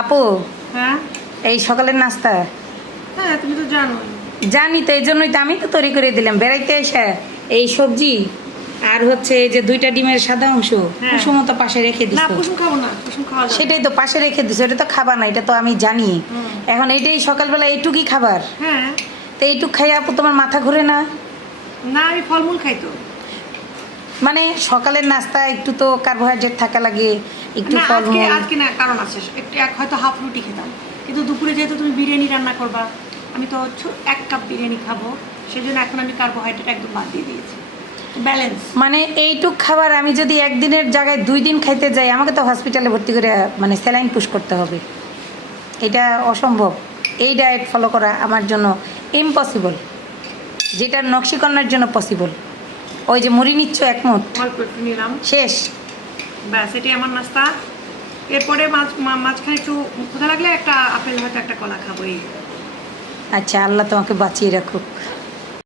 আপু, হ্যাঁ এই সকালের নাস্তা হ্যাঁ, তুমি তো জানো। জানি তো, এই জন্যই তো আমি তো তৈরি করে দিলাম। বেড়াইতে এসে এই সবজি আর হচ্ছে এই যে 2টা ডিমের সাদা অংশ হ্যাঁ। কুসুমতো পাশে রেখে না, দিছো। কুসুম খাবো না, কুসুম খাওয়া যাবে না। সেটাই তো পাশে রেখে দিছো, এটা তো খাবার না, এটা তো আমি জানি। হুম। এখন এইটাই সকালবেলা এইটুকুই খাবার, হ্যাঁ। তো এইটুক খাই আপু তোমার মাথা ঘুরে না? না, আমি ফলমূল খাই তো। মানে সকালের নাস্তা একটু তো কার্বোহাইড্রেট থাকা লাগে, একটু না, আজকে ফলমূল। আজকে না, কারণ আছে একটু, হয়তো হাফ রুটি খেতাম, কিন্তু দুপুরে যেহেতু তুমি বিরিয়ানি রান্না করবা, আমি তো 1 কাপ বিরিয়ানি খাবো, সেজন্য এখন আমি কার্বোহাইড্রেট একদম বাদ দিয়ে দিয়েছি। ব্যালেন্স। মানে এইটুক খাবার আমি যদি একদিনের জায়গায় 2 দিন খাইতে যাই, আমাকে তো হসপিটালে ভর্তি করে মানে স্যালাইন পুশ করতে হবে। এটা অসম্ভব। এই ডায়েট ফলো করা আমার জন্য ইম্পসিবল, যেটা নকশিকন্যার জন্য পসিবল। ওই যে মুড়ি নিচ্ছ একমুট, অল্প একটু নিলাম, শেষ। ব্যাস, এটাই আমার নাস্তা। এরপরে মাঝখানে একটু ক্ষুধা লাগলে একটা আপেল, হয়তো একটা কলা খাবো। এই আচ্ছা, আল্লাহ তোমাকে বাঁচিয়ে রাখুক।